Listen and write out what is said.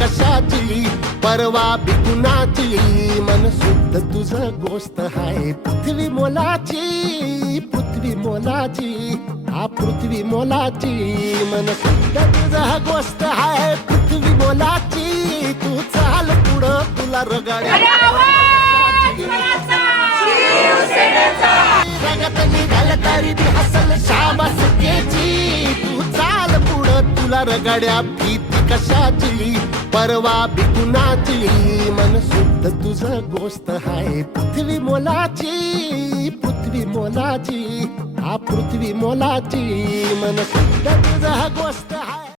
कशाची परवा बी कुणाची मन शुद्ध तुझ गोष्ट हाय. पृथ्वी मोलाची पृथ्वी मोलाची हा पृथ्वी मोलाची मन शुद्ध तुझ गोष्ट हाय. पृथ्वी मोलाची तू चाल पुढं तुला रगड्या रगत निघाल तरी हसल शाबास केची तू चाल पुढं तुला रगड्या भीती कशाची? परवा बी कुणाची? मन शुद्ध तुझ गोष्ट हाय. पृथ्वी मोलाची पृथ्वी मोलाची हा पृथ्वी मोलाची. मन शुद्ध तुझ गोष्ट हाय.